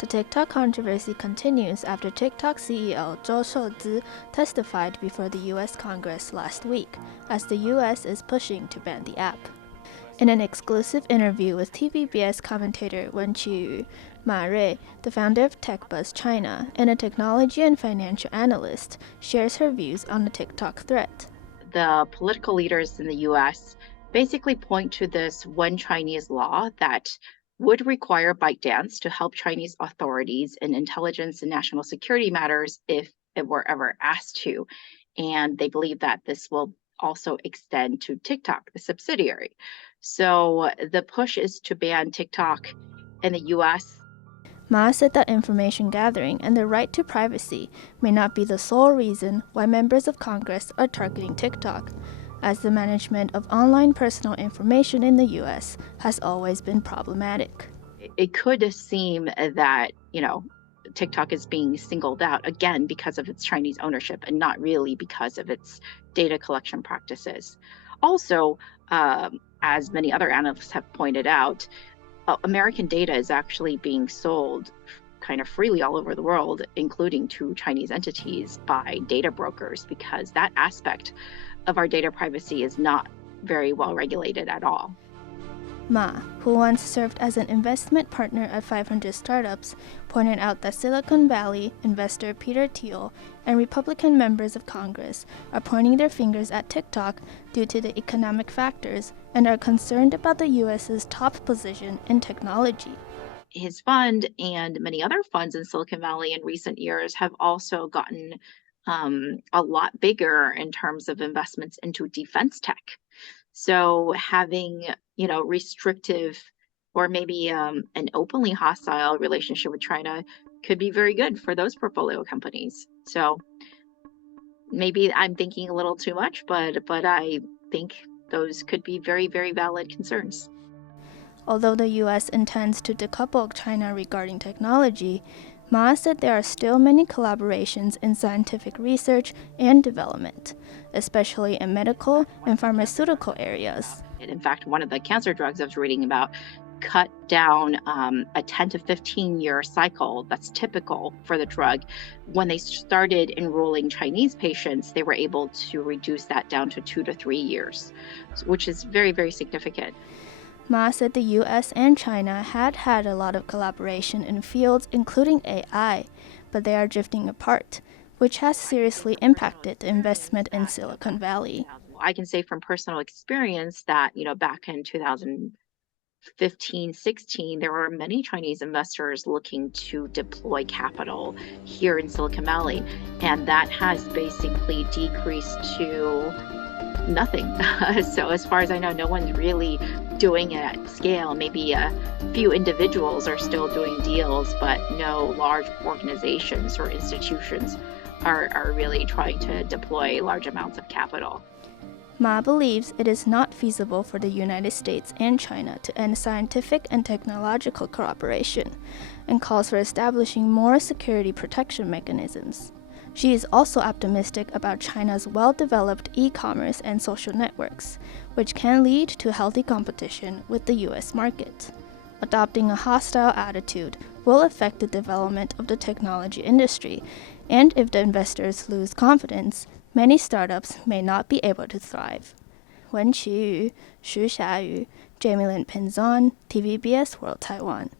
The TikTok controversy continues after TikTok CEO Zhou Shouzi testified before the U.S. Congress last week, as the U.S. is pushing to ban the app. In an exclusive interview with TVBS commentator Wen Qiyu, Ma Rui, the founder of TechBuzz China and a technology and financial analyst, shares her views on the TikTok threat. The political leaders in the U.S. basically point to this one Chinese law that would require ByteDance to help Chinese authorities in intelligence and national security matters if it were ever asked to. And they believe that this will also extend to TikTok, the subsidiary. So the push is to ban TikTok in the U.S. Ma said that information gathering and the right to privacy may not be the sole reason why members of Congress are targeting TikTok, as the management of online personal information in the U.S. has always been problematic. It could seem that, TikTok is being singled out again because of its Chinese ownership and not really because of its data collection practices. Also, as many other analysts have pointed out, American data is actually being sold kind of freely all over the world, including to Chinese entities by data brokers, because that aspect of our data privacy is not very well regulated at all. Ma, who once served as an investment partner at 500 startups, pointed out that Silicon Valley investor Peter Thiel and Republican members of Congress are pointing their fingers at TikTok due to the economic factors and are concerned about the U.S.'s top position in technology. His fund and many other funds in Silicon Valley in recent years have also gotten a lot bigger in terms of investments into defense tech. So having, restrictive or maybe an openly hostile relationship with China could be very good for those portfolio companies. So maybe I'm thinking a little too much, but I think those could be very, very valid concerns. Although the U.S. intends to decouple China regarding technology, Ma said there are still many collaborations in scientific research and development, especially in medical and pharmaceutical areas. And in fact, one of the cancer drugs I was reading about cut down a 10 to 15-year cycle that's typical for the drug. When they started enrolling Chinese patients, they were able to reduce that down to 2 to 3 years, which is very, very significant. Ma said the U.S. and China had a lot of collaboration in fields including AI, but they are drifting apart, which has seriously impacted the investment in Silicon Valley. I can say from personal experience that, back in 2015-16, there were many Chinese investors looking to deploy capital here in Silicon Valley, and that has basically decreased to nothing. So as far as I know, no one's really doing it at scale. Maybe a few individuals are still doing deals, but no large organizations or institutions are really trying to deploy large amounts of capital. Ma believes it is not feasible for the United States and China to end scientific and technological cooperation, and calls for establishing more security protection mechanisms. She is also optimistic about China's well-developed e-commerce and social networks, which can lead to healthy competition with the U.S. market. Adopting a hostile attitude will affect the development of the technology industry, and if the investors lose confidence, many startups may not be able to thrive. Wen Qiyu, Xu Xiayu, Jamie Lin Penzon, TVBS World Taiwan.